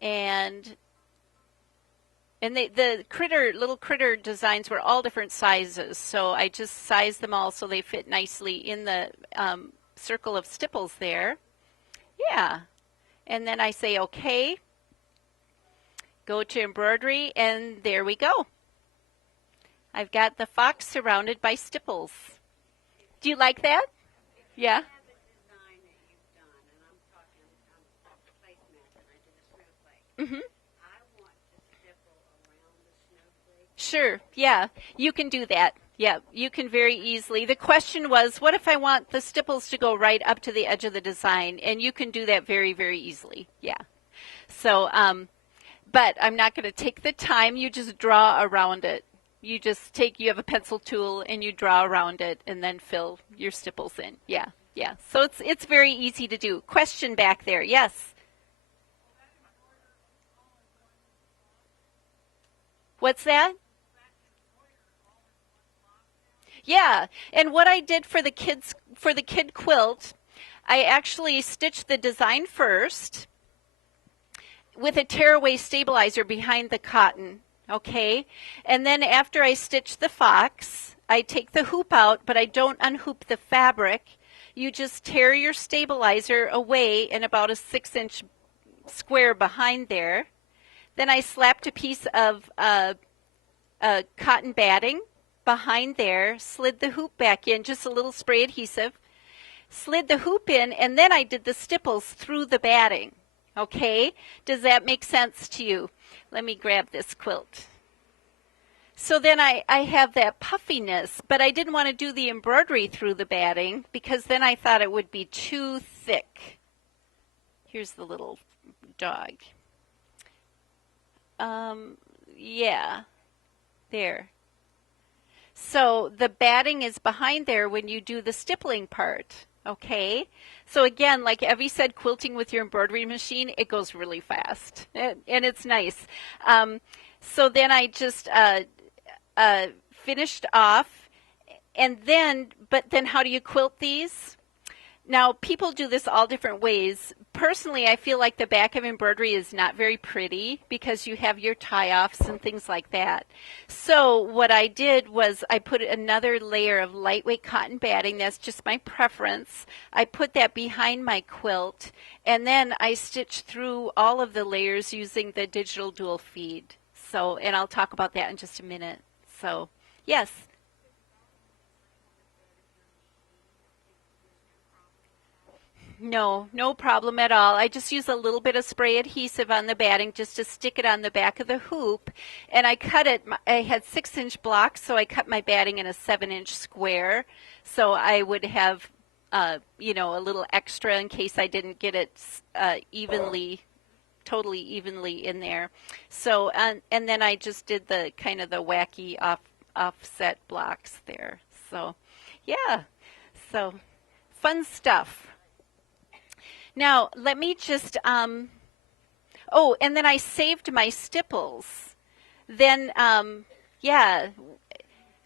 And the little critter designs were all different sizes. So I just sized them all so they fit nicely in the circle of stipples there. Yeah. And then I say okay. Go to embroidery, and there we go. I've got the fox surrounded by stipples. Do you like that? Yeah. Mm-hmm. Sure, yeah, you can do that. Yeah, you can very easily. The question was, what if I want the stipples to go right up to the edge of the design? And you can do that very, very easily. Yeah. So, but I'm not going to take the time. You just draw around it. You have a pencil tool and you draw around it and then fill your stipples in. Yeah, yeah. So it's very easy to do. Question back there. Yes. What's that? Yeah, and what I did for the kid quilt, I actually stitched the design first with a tearaway stabilizer behind the cotton, okay? And then after I stitch the fox, I take the hoop out, but I don't unhoop the fabric. You just tear your stabilizer away in about a 6-inch square behind there. Then I slapped a piece of cotton batting behind there, slid the hoop back in, just a little spray adhesive, slid the hoop in, and then I did the stipples through the batting. Okay? Does that make sense to you? Let me grab this quilt. So then I have that puffiness, but I didn't want to do the embroidery through the batting because then I thought it would be too thick. Here's the little dog. Yeah, there. So the batting is behind there when you do the stippling part, okay? So again, like Evie said, quilting with your embroidery machine, it goes really fast, and it's nice. So then I just finished off, but then how do you quilt these? Now, people do this all different ways. Personally, I feel like the back of embroidery is not very pretty because you have your tie-offs and things like that. So what I did was I put another layer of lightweight cotton batting. That's just my preference. I put that behind my quilt, and then I stitched through all of the layers using the digital dual feed. So, and I'll talk about that in just a minute. So, yes. No, no problem at all. I just use a little bit of spray adhesive on the batting just to stick it on the back of the hoop. And I cut it, I had 6-inch blocks, so I cut my batting in a 7-inch square. So I would have, a little extra in case I didn't get it totally evenly in there. So, and then I just did the kind of the wacky offset blocks there. So, yeah, so fun stuff. Now, let me just, oh, and then I saved my stipples. Then, yeah,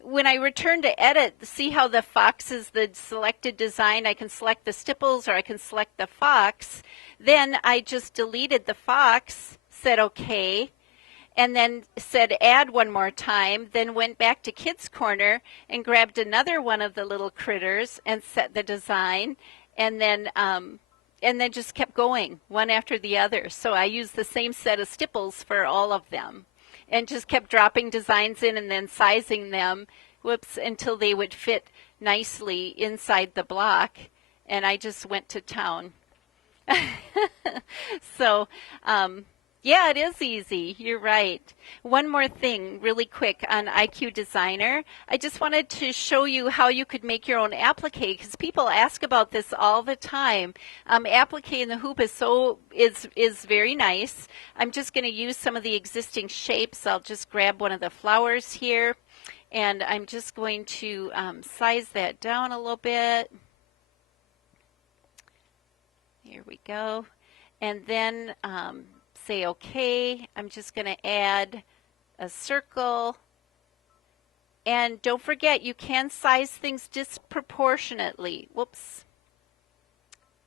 when I return to edit, see how the fox is the selected design. I can select the stipples or I can select the fox. Then I just deleted the fox, said okay, and then said add one more time, then went back to Kids Corner and grabbed another one of the little critters and set the design, and then just kept going one after the other. So I used the same set of stipples for all of them and just kept dropping designs in and then sizing them, until they would fit nicely inside the block. And I just went to town. So, yeah, it is easy. You're right. One more thing really quick on IQ Designer. I just wanted to show you how you could make your own applique, because people ask about this all the time. Applique in the hoop is very nice. I'm just going to use some of the existing shapes. I'll just grab one of the flowers here, and I'm just going to size that down a little bit. Here we go. And then say okay. I'm just going to add a circle. And don't forget, you can size things disproportionately. Whoops.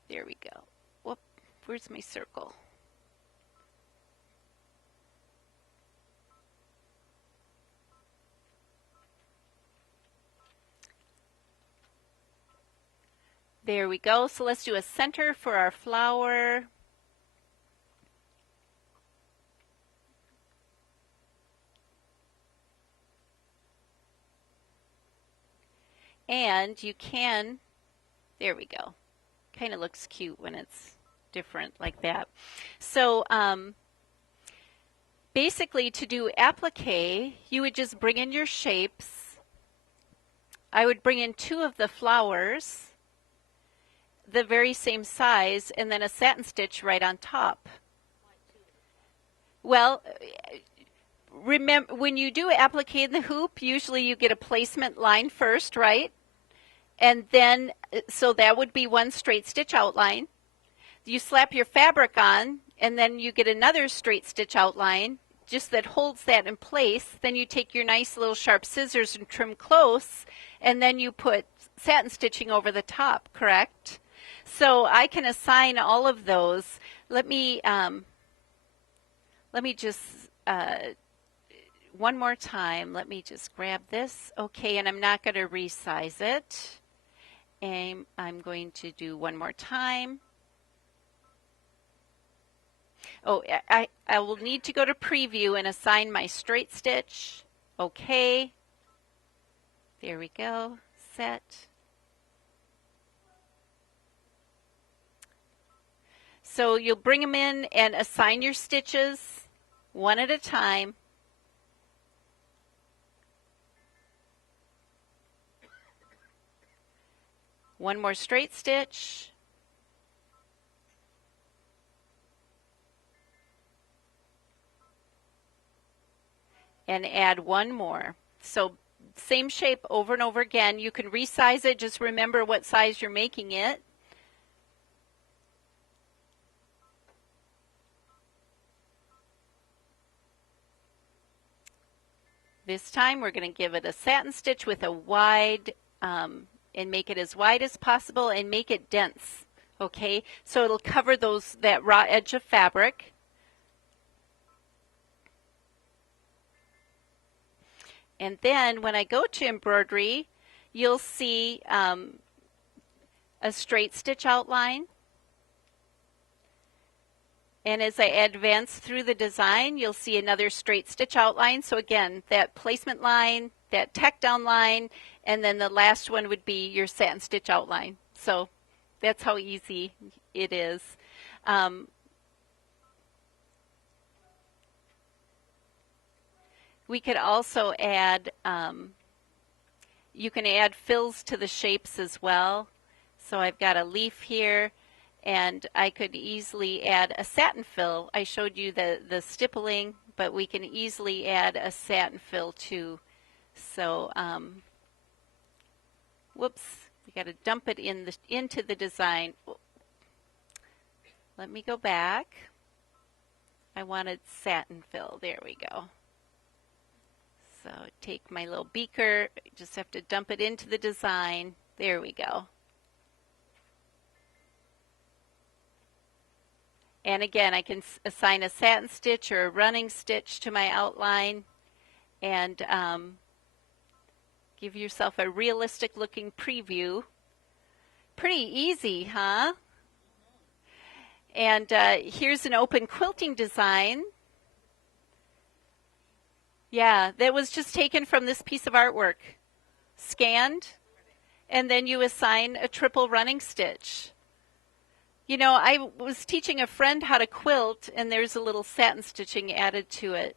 There we go. Whoop. Where's my circle? There we go. So let's do a center for our flower. And you can, there we go. Kind of looks cute when it's different like that. So basically, to do applique, you would just bring in your shapes. I would bring in 2 of the flowers, the very same size, and then a satin stitch right on top. Well, remember, when you do applique in the hoop, usually you get a placement line first, right? And then, so that would be one straight stitch outline. You slap your fabric on, and then you get another straight stitch outline, just that holds that in place. Then you take your nice little sharp scissors and trim close, and then you put satin stitching over the top, correct? So I can assign all of those. Let me just, one more time, let me just grab this. Okay, and I'm not going to resize it. And I'm going to do one more time. Oh, I will need to go to preview and assign my straight stitch. Okay. There we go. Set. So you'll bring them in and assign your stitches one at a time. One more straight stitch. And add one more. So same shape over and over again. You can resize it. Just remember what size you're making it. This time we're going to give it a satin stitch with a wide, and make it as wide as possible and make it dense. Okay, so it'll cover that raw edge of fabric. And then when I go to embroidery, you'll see a straight stitch outline. And as I advance through the design, you'll see another straight stitch outline. So again, that placement line, that tack down line, and then the last one would be your satin stitch outline. So that's how easy it is. Um, we could also add, you can add fills to the shapes as well. So I've got a leaf here, and I could easily add a satin fill. I showed you the stippling, but we can easily add a satin fill too. So, whoops, we got to dump it into the design. Let me go back. I wanted satin fill. There we go. So take my little beaker, just have to dump it into the design. There we go. And again, I can assign a satin stitch or a running stitch to my outline and give yourself a realistic looking preview. Pretty easy, huh? And here's an open quilting design. Yeah, that was just taken from this piece of artwork. Scanned, and then you assign a triple running stitch. You know, I was teaching a friend how to quilt, and there's a little satin stitching added to it.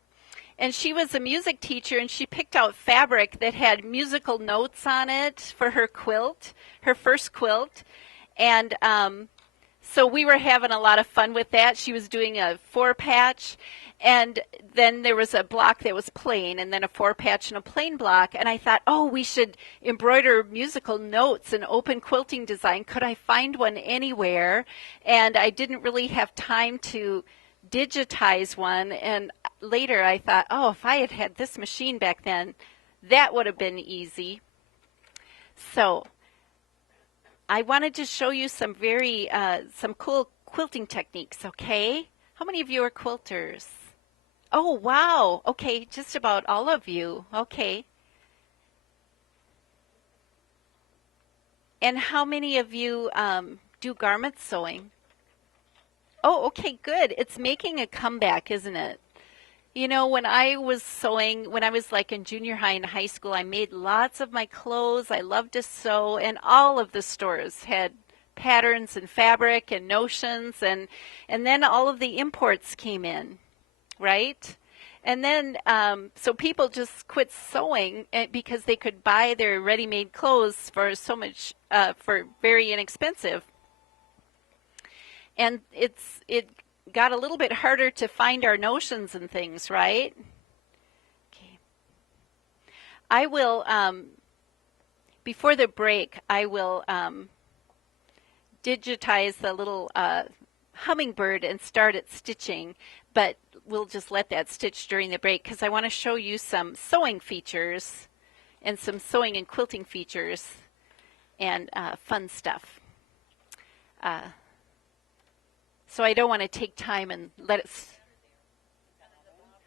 And she was a music teacher, and she picked out fabric that had musical notes on it for her quilt, her first quilt. And so we were having a lot of fun with that. She was doing a 4-patch, and then there was a block that was plain, and then a 4-patch and a plain block. And I thought, oh, we should embroider musical notes and open quilting design. Could I find one anywhere? And I didn't really have time to digitize one. And later I thought, oh, if I had had this machine back then, that would have been easy. So I wanted to show you some some cool quilting techniques, okay? How many of you are quilters? Oh, wow. Okay, just about all of you. Okay. And how many of you do garment sewing? Oh, okay, good. It's making a comeback, isn't it? You know, when I was sewing, when I was like in junior high and high school, I made lots of my clothes. I loved to sew, and all of the stores had patterns and fabric and notions, and then all of the imports came in, right? And then, so people just quit sewing because they could buy their ready-made clothes for so much, for very inexpensive. And it got a little bit harder to find our notions and things, right? Okay. I will, before the break, I will digitize the little hummingbird and start it stitching, but we'll just let that stitch during the break because I want to show you some sewing features and some sewing and quilting features and fun stuff. So I don't want to take time and let it...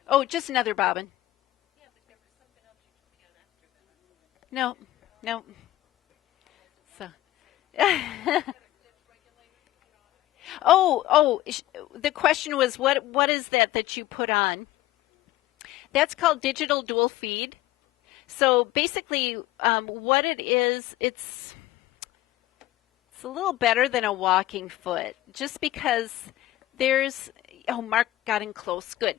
Oh, just another bobbin. No, no. So... the question was, what is that you put on? That's called digital dual feed. So basically, what it is, it's a little better than a walking foot, just because there's, oh, Mark got in close, good.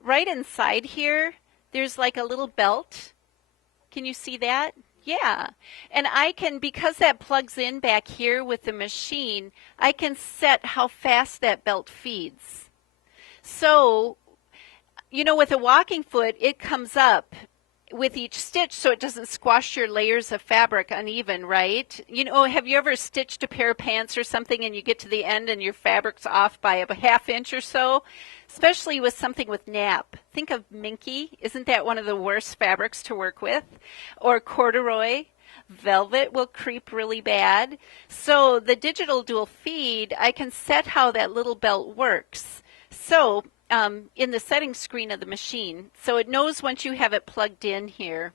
Right inside here, there's like a little belt. Can you see that? Yeah, and I can, because that plugs in back here with the machine, I can set how fast that belt feeds. So, you know, with a walking foot, it comes up with each stitch so it doesn't squash your layers of fabric uneven, right? You know, have you ever stitched a pair of pants or something and you get to the end and your fabric's off by a half inch or so? Especially with something with nap. Think of minky. Isn't that one of the worst fabrics to work with? Or corduroy. Velvet will creep really bad. So the digital dual feed, I can set how that little belt works. So in the settings screen of the machine. So it knows once you have it plugged in here.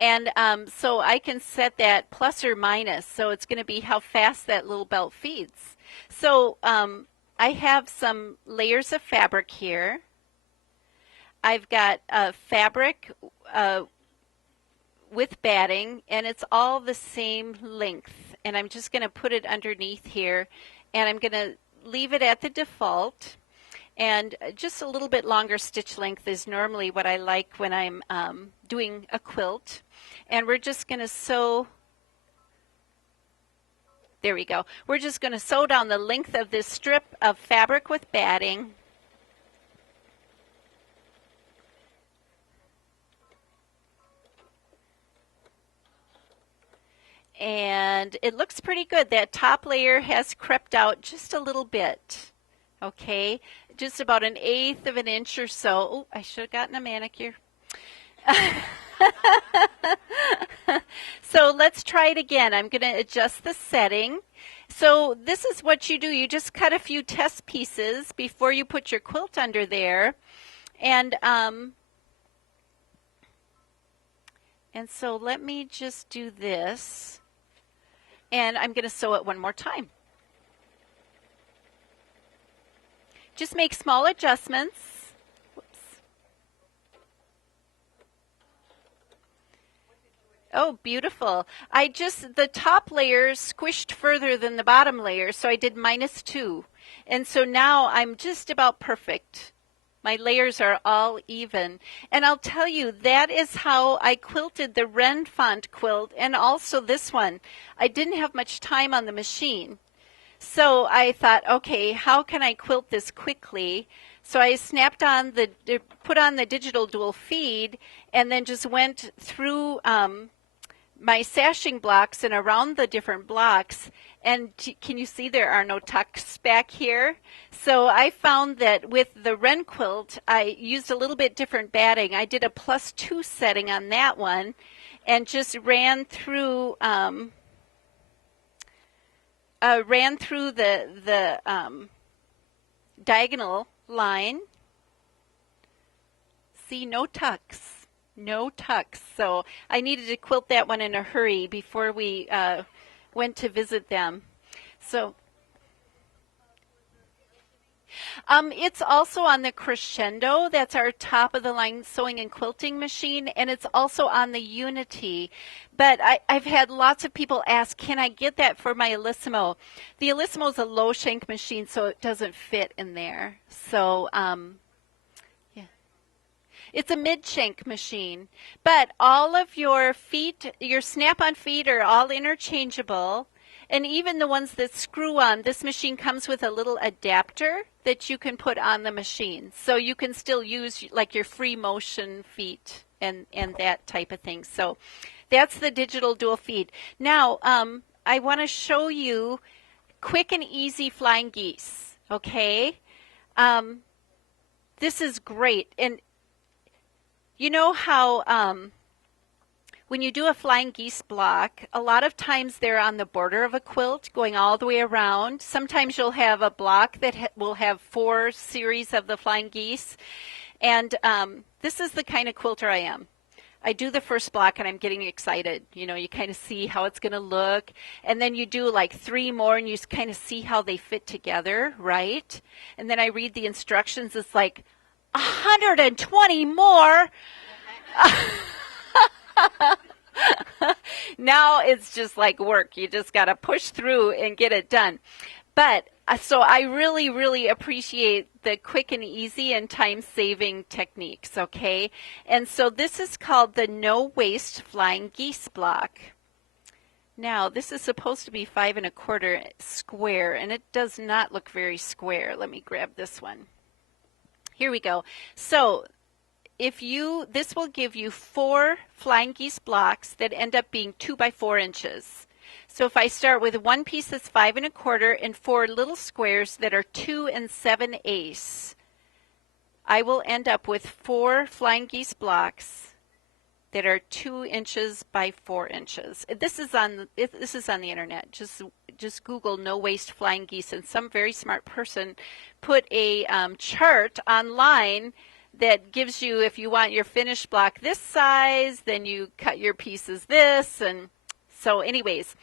And so I can set that plus or minus. So it's going to be how fast that little belt feeds. So I have some layers of fabric here. I've got fabric with batting, and it's all the same length. and I'm just going to put it underneath here, and I'm going to leave it at the default. And just a little bit longer stitch length is normally what I like when I'm doing a quilt. And we're just going to sew. There we go. We're just going to sew down the length of this strip of fabric with batting. And it looks pretty good. That top layer has crept out just a little bit. Okay, just about 1/8 of an inch or so. Oh, I should have gotten a manicure. So let's try it again. I'm going to adjust the setting. So this is what you do. You just cut a few test pieces before you put your quilt under there. And so let me just do this. And I'm going to sew it one more time. Just make small adjustments. Whoops. Oh, beautiful. The top layer squished further than the bottom layer, so I did -2. And so now I'm just about perfect. My layers are all even. And I'll tell you, that is how I quilted the Ren font quilt and also this one. I didn't have much time on the machine. So I thought, okay, how can I quilt this quickly? So I put on the digital dual feed and then just went through my sashing blocks and around the different blocks. And can you see there are no tucks back here? So I found that with the Ren quilt, I used a little bit different batting. I did a +2 setting on that one and just ran through the diagonal line. See, no tucks. No tucks. So I needed to quilt that one in a hurry before we went to visit them. So it's also on the Crescendo. That's our top of the line sewing and quilting machine, and it's also on the Unity. But I've had lots of people ask, can I get that for my Elissimo? The Elissimo is a low shank machine, so it doesn't fit in there. So yeah, it's a mid shank machine. But all of your feet, your snap-on feet, are all interchangeable. And even the ones that screw on, this machine comes with a little adapter that you can put on the machine. So you can still use like your free motion feet and that type of thing. So that's the digital dual feed. Now, I want to show you quick and easy flying geese, okay? This is great. And you know how when you do a flying geese block, a lot of times they're on the border of a quilt going all the way around. Sometimes you'll have a block that will have 4 series of the flying geese. And this is the kind of quilter I am. I do the first block and I'm getting excited. You know, you kind of see how it's going to look. And then you do like 3 more and you kind of see how they fit together, right? And then I read the instructions. It's like 120 more. Now it's just like work. You just got to push through and get it done. But so I really, really appreciate the quick and easy and time-saving techniques, okay? And so this is called the no-waste flying geese block. Now, this is supposed to be 5 1/4 square, and it does not look very square. Let me grab this one. Here we go. So this will give you 4 flying geese blocks that end up being 2 by 4 inches. So if I start with one piece that's 5 1/4 and 4 little squares that are 2 7/8, I will end up with 4 flying geese blocks that are 2 inches by 4 inches. This is on the internet. Just Google no waste flying geese, and some very smart person put a chart online that gives you, if you want your finished block this size, then you cut your pieces this. And so anyways,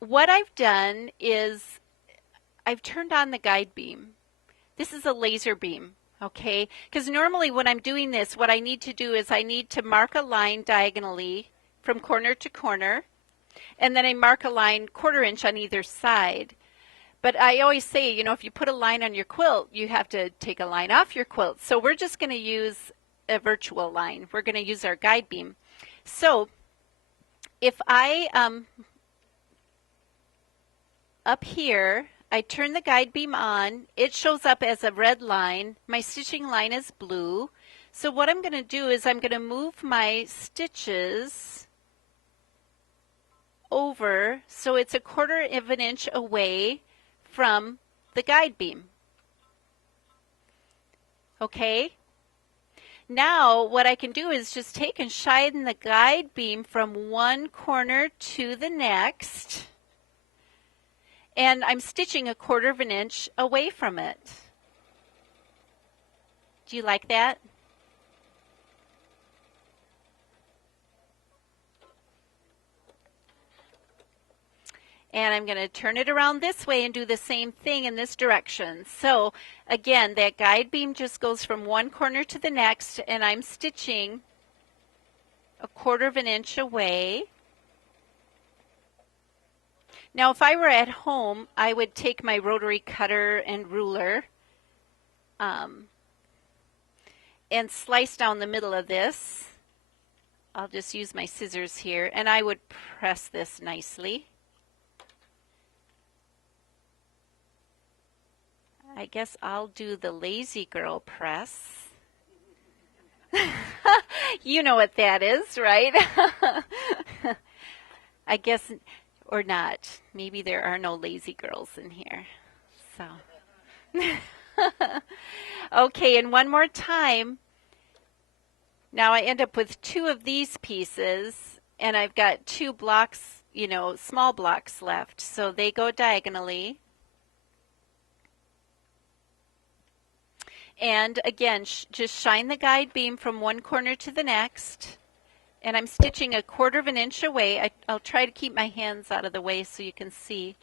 what I've done is I've turned on the guide beam. This is a laser beam, okay? Because normally when I'm doing this, what I need to do is I need to mark a line diagonally from corner to corner, And then I mark a line 1/4 inch on either side. But I always say, you know, if you put a line on your quilt, you have to take a line off your quilt. So we're just going to use a virtual line. We're going to use our guide beam. So if I, up here, I turn the guide beam on, it shows up as a red line. My stitching line is blue. So what I'm going to do is I'm going to move my stitches over so it's 1/4 of an inch away from the guide beam. Okay? Now what I can do is just take and shine the guide beam from one corner to the next, and I'm stitching 1/4 of an inch away from it. Do you like that? And I'm going to turn it around this way and do the same thing in this direction. So again, that guide beam just goes from one corner to the next, and I'm stitching 1/4 of an inch away. Now if I were at home, I would take my rotary cutter and ruler and slice down the middle of this. I'll just use my scissors here, and I would press this nicely. I guess I'll do the lazy girl press. You know what that is, right? I guess, or not. Maybe there are no lazy girls in here. So, okay, and one more time. Now I end up with 2 of these pieces, and I've got 2 blocks, you know, small blocks left. So they go diagonally. And again, just shine the guide beam from one corner to the next. And I'm stitching 1/4 of an inch away. I'll try to keep my hands out of the way so you can see.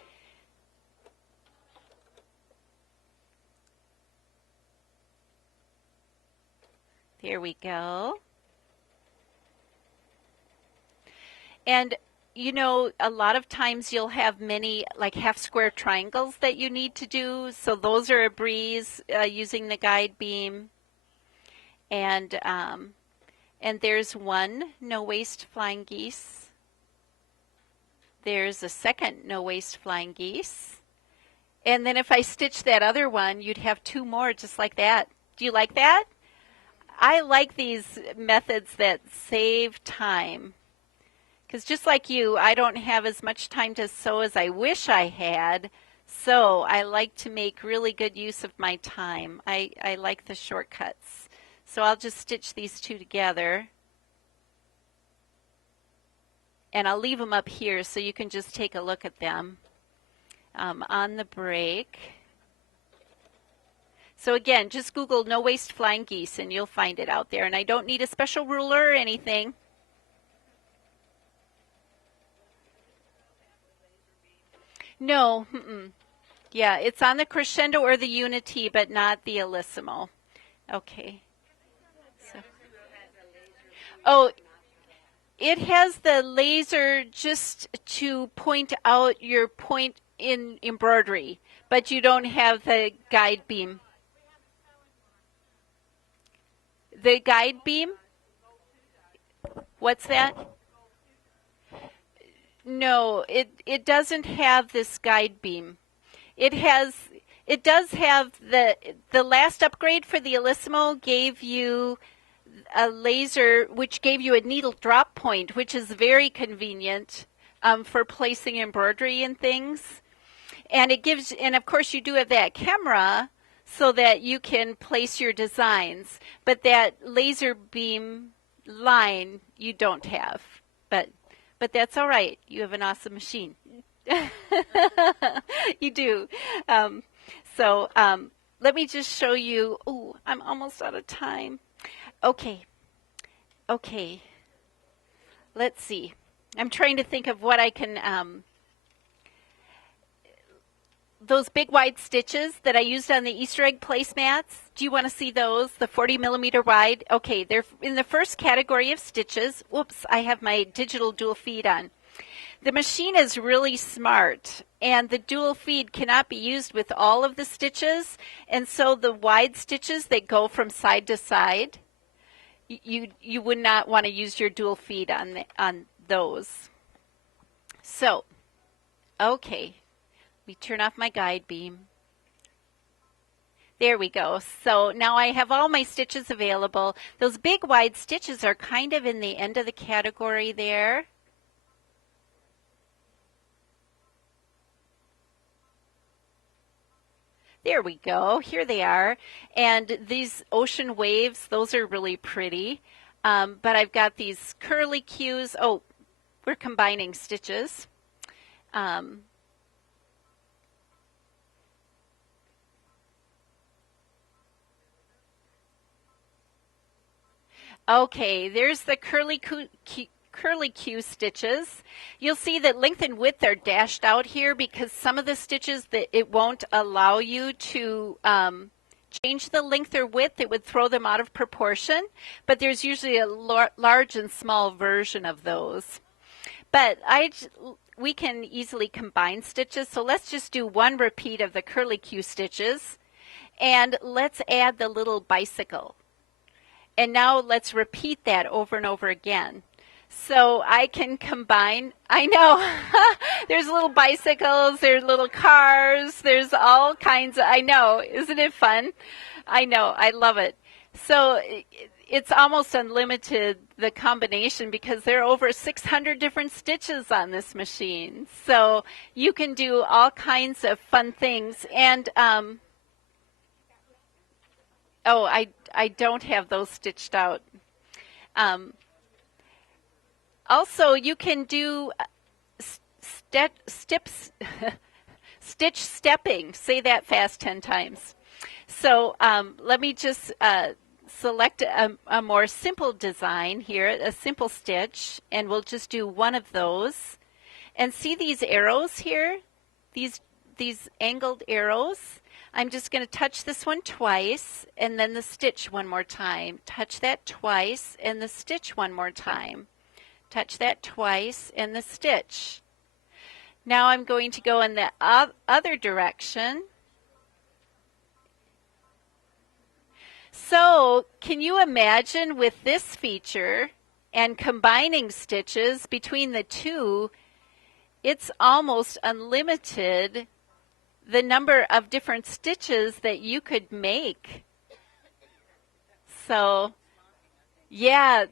There we go. And you know, a lot of times you'll have many like half square triangles that you need to do. So those are a breeze using the guide beam. And there's one no waste flying geese. There's a second no waste flying geese. And then if I stitch that other one, you'd have 2 more just like that. Do you like that? I like these methods that save time. Because just like you, I don't have as much time to sew as I wish I had. So I like to make really good use of my time. I like the shortcuts. So I'll just stitch these 2 together. And I'll leave them up here so you can just take a look at them on the break. So again, just Google no waste flying geese and you'll find it out there. And I don't need a special ruler or anything. No, yeah, it's on the crescendo or the unity, but not the Elissimo. Okay. So. Oh, it has the laser just to point out your point in embroidery, but you don't have the guide beam. The guide beam? What's that? No, it doesn't have this guide beam. It does have the last upgrade for the Elissimo gave you a laser which gave you a needle drop point, which is very convenient for placing embroidery and things. And and of course you do have that camera so that you can place your designs, but that laser beam line you don't have. But that's all right. You have an awesome machine. You do. Let me just show you. Oh, I'm almost out of time. Okay. Let's see. I'm trying to think of what I can. Those big wide stitches that I used on the Easter egg placemats. Do you want to see those? The 40 millimeter wide? Okay, they're in the first category of stitches. Whoops, I have my digital dual feed on. The machine is really smart, and the dual feed cannot be used with all of the stitches, and so the wide stitches that go from side to side, you would not want to use your dual feed on those. So, okay, we turn off my guide beam. There we go. So now I have all my stitches available. Those big wide stitches are kind of in the end of the category there. There we go. Here they are. And these ocean waves, those are really pretty. But I've got these curly cues. Oh, we're combining stitches. Okay, there's the curly Q stitches. You'll see that length and width are dashed out here because some of the stitches that it won't allow you to change the length or width. It would throw them out of proportion, but there's usually a large and small version of those. But we can easily combine stitches, so let's just do one repeat of the curly Q stitches, and let's add the little bicycle. And now let's repeat that over and over again. So I can combine, I know, there's little bicycles, there's little cars, there's all kinds of, I know, isn't it fun? I know, I love it. So it's almost unlimited, the combination, because there are over 600 different stitches on this machine. So you can do all kinds of fun things. And, oh, I don't have those stitched out. Also, you can do stitch stepping. Say that fast 10 times. So let me just select a more simple design here, a simple stitch, and we'll just do one of those. And see these arrows here? These angled arrows? I'm just going to touch this one twice, and then the stitch one more time. Touch that twice, and the stitch one more time. Touch that twice, and the stitch. Now I'm going to go in the other direction. So, can you imagine with this feature and combining stitches between the two, it's almost unlimited the number of different stitches that you could make. So, yeah,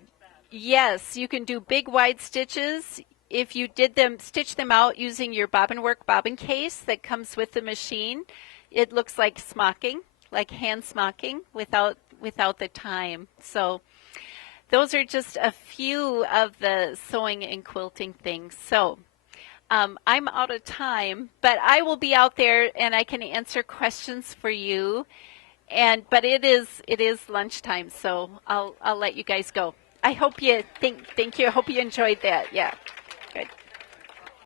yes, you can do big wide stitches. If you did them, stitch them out using your bobbin work bobbin case that comes with the machine, it looks like smocking, like hand smocking without the time. So those are just a few of the sewing and quilting things. So I'm out of time, but I will be out there and I can answer questions for you. But it is lunchtime, so I'll let you guys go. I hope you thank you. I hope you enjoyed that. Yeah.